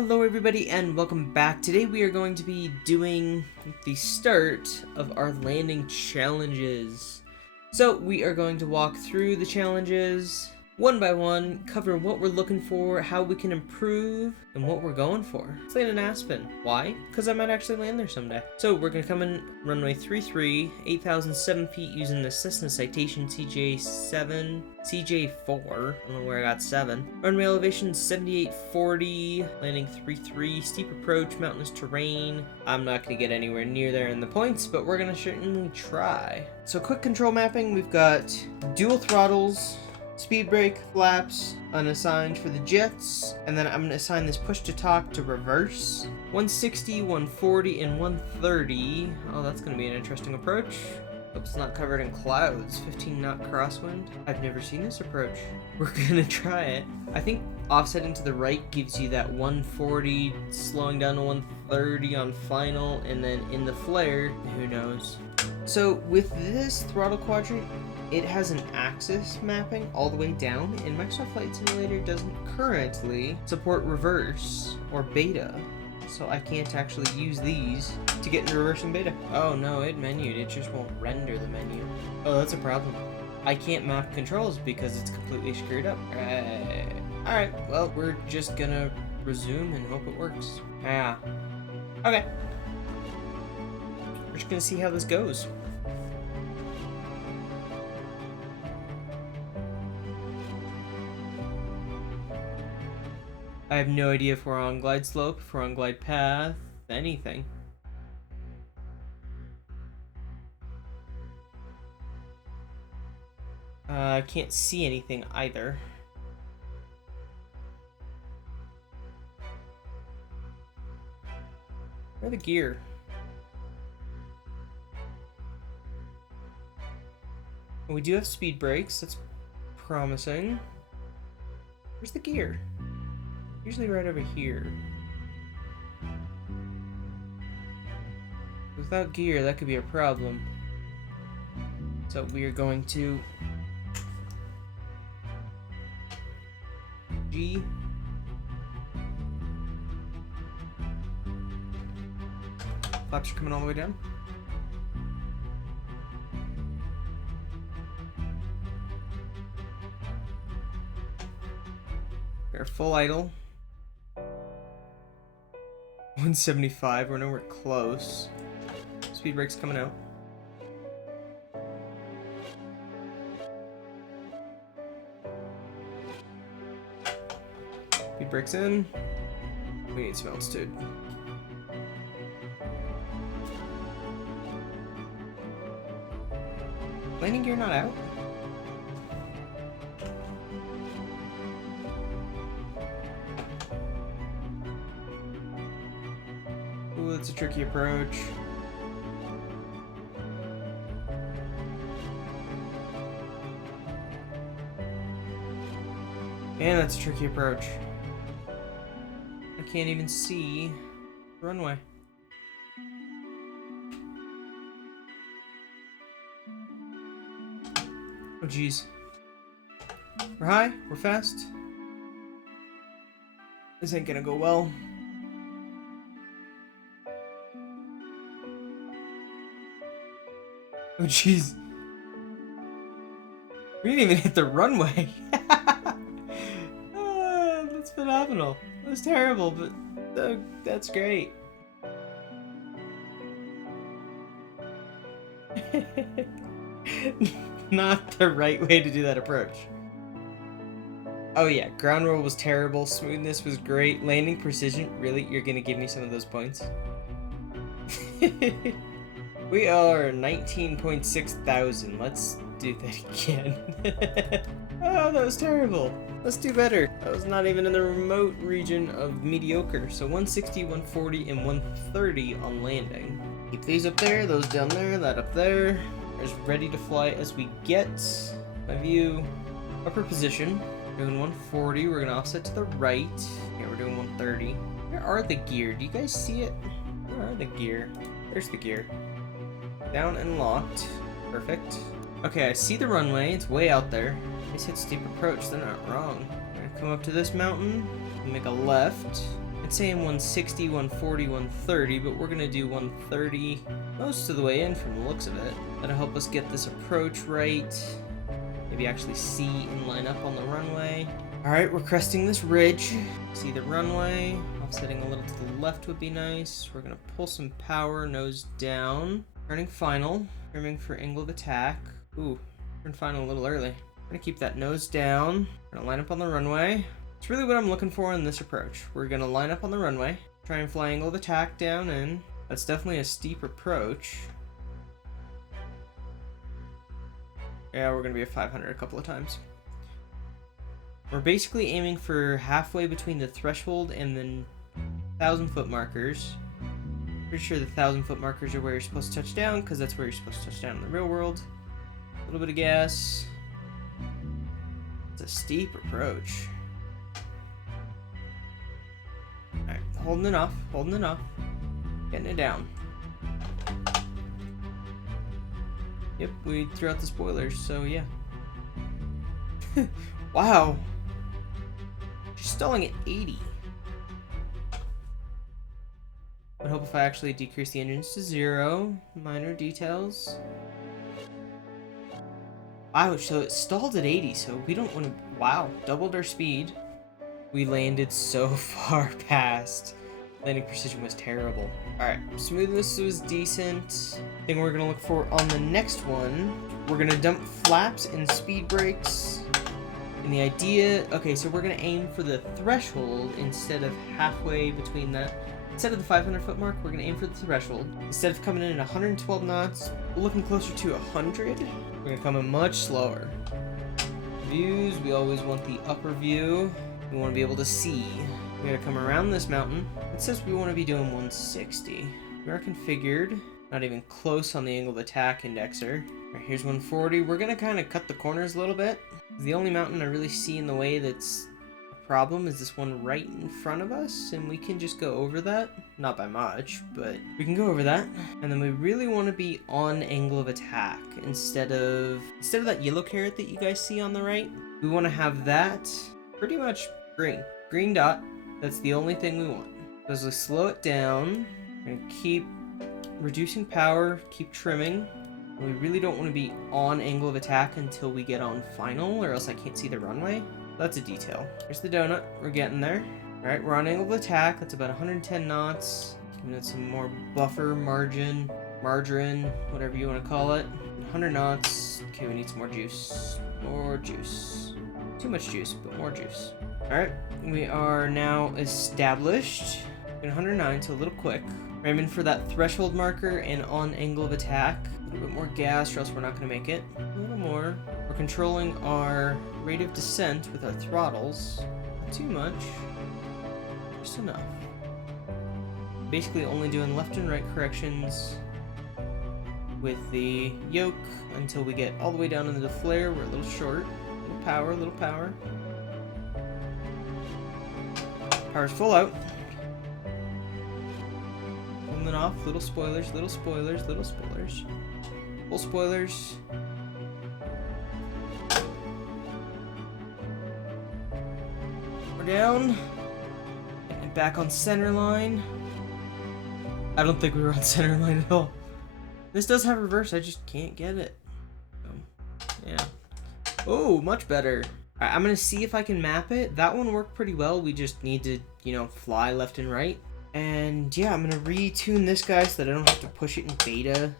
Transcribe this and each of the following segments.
Hello everybody and welcome back. Today we are going to be doing the start of our landing challenges. So we are going to walk through the challenges one by one, cover what we're looking for, how we can improve, and what we're going for. Let's land in Aspen. Why? Because I might actually land there someday. So we're going to come in runway 33, 8,007 feet using the Cessna Citation CJ4. I don't know where I got 7. Runway elevation 7840, landing 33, steep approach, mountainous terrain. I'm not going to get anywhere near there in the points, but we're going to certainly try. So quick control mapping, we've got dual throttles, speed brake, flaps, unassigned for the jets, and then I'm going to assign this push to talk to reverse. 160, 140, and 130. Oh, that's going to be an interesting approach. Hope it's not covered in clouds. 15 knot crosswind. I've never seen this approach. We're going to try it. I think offsetting to the right gives you that 140, slowing down to 130 on final, and then in the flare, who knows. So with this throttle quadrant, it has an axis mapping all the way down, and Microsoft Flight Simulator doesn't currently support reverse or beta, so I can't actually use these to get into reverse and beta. Oh no, it menued, it just won't render the menu. Oh, that's a problem. I can't map controls because it's completely screwed up. Alright, well, we're just gonna resume and hope it works. Yeah. Okay. We're just gonna see how this goes. I have no idea if we're on glide slope, if we're on glide path, anything. I can't see anything either. Where's the gear? We do have speed brakes, that's promising. Where's the gear? Usually right over here. Without gear, that could be a problem. So we are going to G. Flaps are coming all the way down. We're full idle. 175, we're nowhere close. Speed brake's coming out. Speed brake's in. We need some altitude. Landing gear not out? Ooh, that's a tricky approach. And that's a tricky approach. I can't even see the runway. Oh geez. We're high, we're fast. This ain't gonna go well. Oh jeez. We didn't even hit the runway. That's phenomenal. That was terrible, but that's great. Not the right way to do that approach. Oh yeah, ground roll was terrible, smoothness was great, landing precision, really? You're gonna give me some of those points? We are 19.6 thousand. Let's do that again. Oh, that was terrible. Let's do better. That was not even in the remote region of mediocre. So 160, 140, and 130 on landing. Keep these up there, those down there, that up there. As ready to fly as we get. My view, upper position. Doing 140, we're gonna offset to the right. Yeah, we're doing 130. Where are the gear? Do you guys see it? Where are the gear? There's the gear. Down and locked. Perfect. Okay, I see the runway. It's way out there. They said steep approach. They're not wrong. We're gonna come up to this mountain and make a left. It's saying 160, 140, 130, but we're gonna do 130 most of the way in from the looks of it. That'll help us get this approach right. Maybe actually see and line up on the runway. All right, we're cresting this ridge. See the runway. Offsetting a little to the left would be nice. We're gonna pull some power, nose down. Turning final, trimming for angle of attack. Ooh, turn final a little early. We're gonna keep that nose down. We're gonna line up on the runway. It's really what I'm looking for in this approach. We're gonna line up on the runway, try and fly angle of attack down in. That's definitely a steep approach. Yeah, we're gonna be at 500 a couple of times. We're basically aiming for halfway between the threshold and the 1,000-foot markers. Pretty sure the 1,000-foot markers are where you're supposed to touch down, because that's where you're supposed to touch down in the real world. A little bit of gas. It's a steep approach. Alright, holding it off, getting it down. Yep, we threw out the spoilers, so yeah. Wow. She's stalling at 80. Would hope if I actually decrease the engines to 0. Minor details. Wow, so it stalled at 80, so we don't want to... Wow, doubled our speed. We landed so far past. Landing precision was terrible. Alright, smoothness was decent. Thing we're going to look for on the next one, we're going to dump flaps and speed brakes. And the idea... Okay, so we're going to aim for the threshold instead of halfway between that. Instead of the 500-foot mark, we're going to aim for the threshold. Instead of coming in at 112 knots, we're looking closer to 100. We're going to come in much slower. Views, we always want the upper view. We want to be able to see. We gotta come around this mountain. It says we want to be doing 160. We are configured. Not even close on the angle of attack indexer. Alright, here's 140. We're gonna kind of cut the corners a little bit. The only mountain I really see in the way that's a problem is this one right in front of us, and we can just go over that. Not by much, but we can go over that. And then we really want to be on angle of attack instead of that yellow carrot that you guys see on the right. We want to have that pretty much green dot. That's the only thing we want. So as we slow it down, we're gonna keep reducing power, keep trimming. We really don't want to be on angle of attack until we get on final, or else I can't see the runway. That's a detail. Here's the donut. We're getting there. All right, we're on angle of attack. That's about 110 knots. Giving it some more buffer, margarine, whatever you want to call it. 100 knots. Okay, we need some more juice. More juice. Too much juice, but more juice. Alright, we are now established. 109, so a little quick. We're aiming for that threshold marker and on angle of attack. A little bit more gas, or else we're not going to make it. A little more. We're controlling our rate of descent with our throttles. Not too much. Just enough. Basically only doing left and right corrections with the yoke until we get all the way down into the flare. We're a little short. A little power. Power's full out. Holding it off. Little spoilers. Full spoilers. We're down. And back on center line. I don't think we were on center line at all. This does have reverse, I just can't get it. Yeah. Oh, much better. Alright, I'm gonna see if I can map it. That one worked pretty well. We just need to, fly left and right. And yeah, I'm gonna retune this guy so that I don't have to push it in beta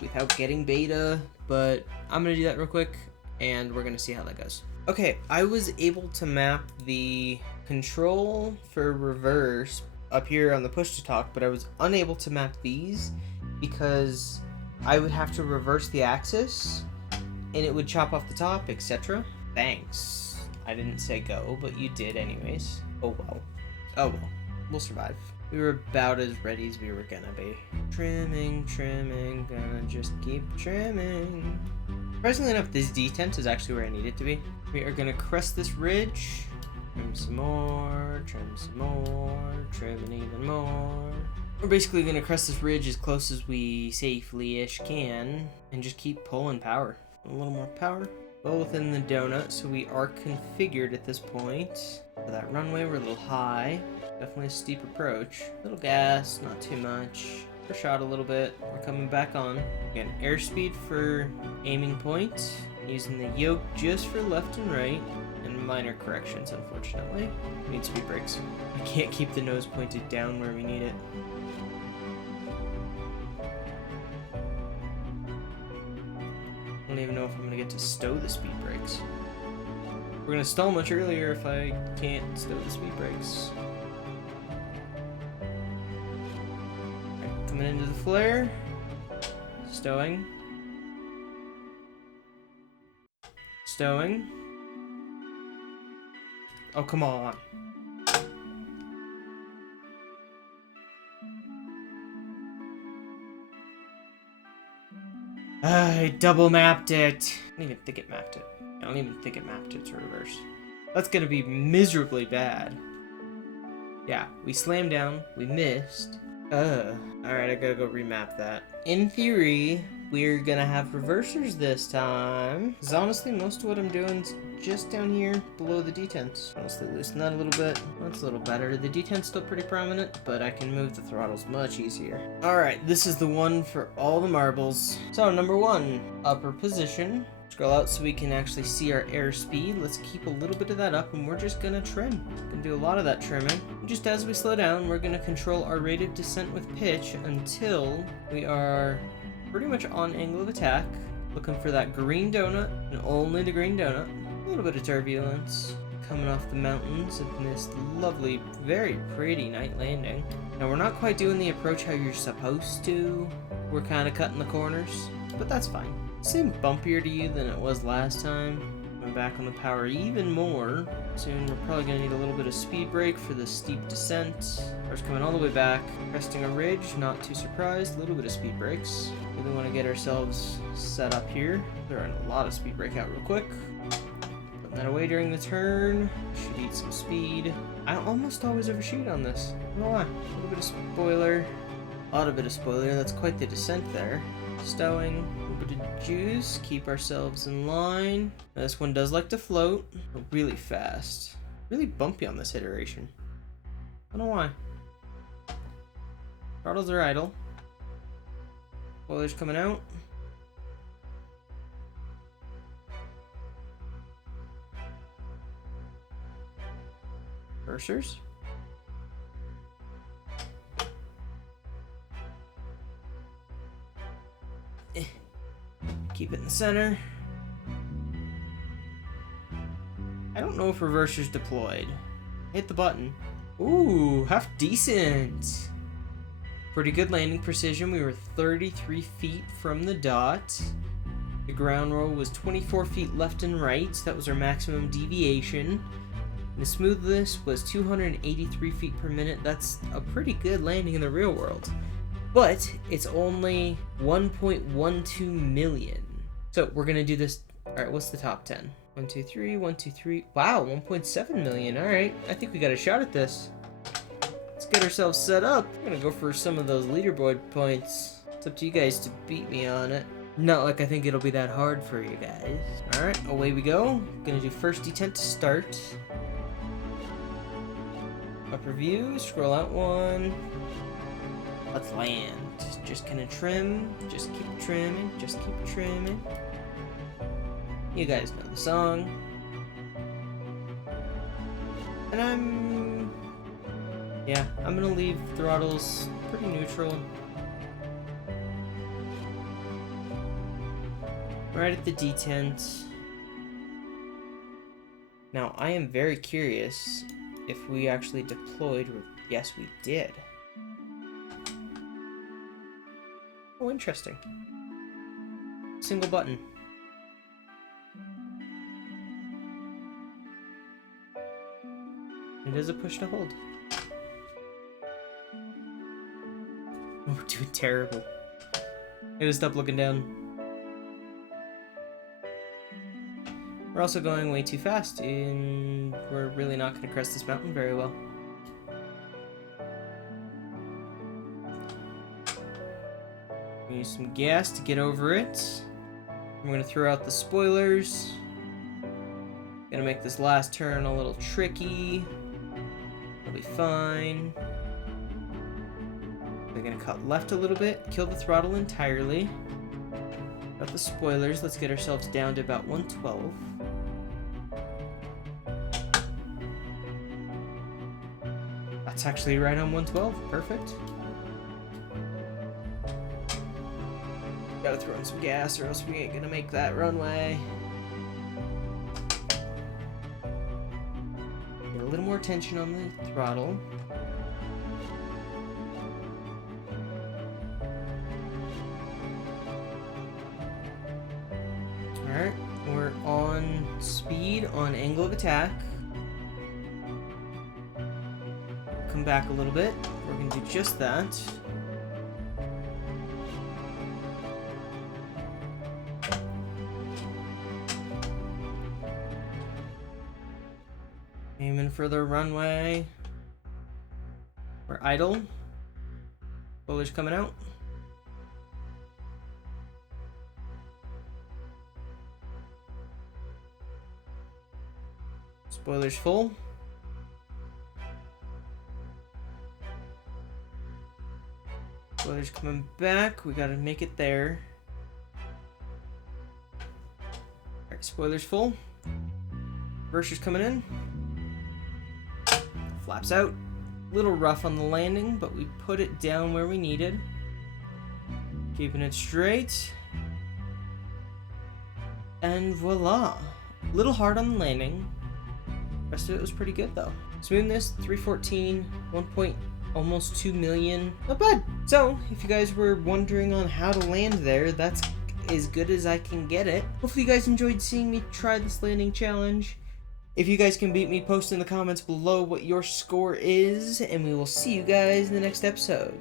without getting beta. But I'm gonna do that real quick, and we're gonna see how that goes. Okay, I was able to map the control for reverse up here on the push to talk, but I was unable to map these because I would have to reverse the axis and it would chop off the top, etc. Thanks. I didn't say go, but you did anyways. Oh well. We'll survive. We were about as ready as we were gonna be. Trimming, gonna just keep trimming. Surprisingly enough, this detent is actually where I need it to be. We are gonna crest this ridge. Trim some more, trimming even more. We're basically gonna crest this ridge as close as we safely-ish can, and just keep pulling power. A little more power. Well within the donut, so we are configured at this point. For that runway, we're a little high. Definitely a steep approach. A little gas, not too much. We're shot a little bit. We're coming back on. Again, airspeed for aiming point. Using the yoke just for left and right. And minor corrections, unfortunately. We need speed brakes. I can't keep the nose pointed down where we need it. I don't even know if I'm going to get to stow the speed brakes. We're going to stall much earlier if I can't stow the speed brakes. Right, coming into the flare. Stowing. Stowing. Oh, come on. I double mapped it. I don't even think it mapped it. I don't even think it mapped it to reverse. That's gonna be miserably bad. Yeah, we slammed down. We missed. Alright, I gotta go remap that. In theory, we're gonna have reversers this time. Because honestly, most of what I'm doing is just down here below the detents. Honestly, loosen that a little bit. That's a little better. The detent's still pretty prominent, but I can move the throttles much easier. Alright, this is the one for all the marbles. So, number 1, upper position. Scroll out so we can actually see our airspeed. Let's keep a little bit of that up, and we're just gonna trim. Gonna do a lot of that trimming. Just as we slow down, we're gonna control our rate of descent with pitch until we are pretty much on angle of attack. Looking for that green donut, and only the green donut. A little bit of turbulence coming off the mountains in this lovely, very pretty night landing. Now we're not quite doing the approach how you're supposed to. We're kind of cutting the corners, but that's fine. Seemed bumpier to you than it was last time. Coming back on the power even more. Soon we're probably going to need a little bit of speed brake for the steep descent. Car's coming all the way back. Cresting a ridge, not too surprised. A little bit of speed brakes. Really want to get ourselves set up here. Throwing a lot of speed brake out real quick. Putting that away during the turn. Should eat some speed. I almost always overshoot on this. I don't know why. A little bit of spoiler. A lot of bit of spoiler. That's quite the descent there. Stowing. A bit of juice, keep ourselves in line. Now, this one does like to float really fast. Really bumpy on this iteration. I don't know why. Throttles are idle. Spoilers coming out. Cursors. Keep it in the center. I don't know if reverser's deployed. Hit the button. Ooh, half decent. Pretty good landing precision. We were 33 feet from the dot. The ground roll was 24 feet left and right. That was our maximum deviation. The smoothness was 283 feet per minute. That's a pretty good landing in the real world. But it's only 1.12 million. So we're gonna do this. Alright, what's the top 10? 1, 2, 3, 1, 2, 3. Wow, 1.7 million. Alright, I think we got a shot at this. Let's get ourselves set up. I'm gonna go for some of those leaderboard points. It's up to you guys to beat me on it. Not like I think it'll be that hard for you guys. Alright, away we go. Gonna do first detent to start. Upper view, scroll out one. Let's land. Just gonna trim. Just keep trimming. Just keep trimming. You guys know the song. And I'm gonna leave throttles pretty neutral. Right at the detent. Now, I am very curious if we actually deployed. Yes, we did. Oh, interesting. Single button. It is a push to hold. Oh, we're doing terrible. I gotta stop looking down. We're also going way too fast, and we're really not going to crest this mountain very well. Use some gas to get over it. I'm going to throw out the spoilers. Gonna make this last turn a little tricky. fine. We're gonna cut left a little bit, kill the throttle entirely. Got the spoilers, let's get ourselves down to about 112. That's actually right on 112, perfect. Gotta throw in some gas or else we ain't gonna make that runway. Get a little more tension on the throttle. Alright, we're on speed, on angle of attack. Come back a little bit. We're gonna do just that. Aiming for the runway. We're idle. Spoilers coming out. Spoilers full. Spoilers coming back. We gotta make it there. Alright, spoilers full. Reverser's coming in. Flaps out. Little rough on the landing, but we put it down where we needed. Keeping it straight. And voila. Little hard on the landing. Rest of it was pretty good though. Smoothness, 314, almost 2 million. Not bad. So, if you guys were wondering on how to land there, that's as good as I can get it. Hopefully you guys enjoyed seeing me try this landing challenge. If you guys can beat me, post in the comments below what your score is, and we will see you guys in the next episode.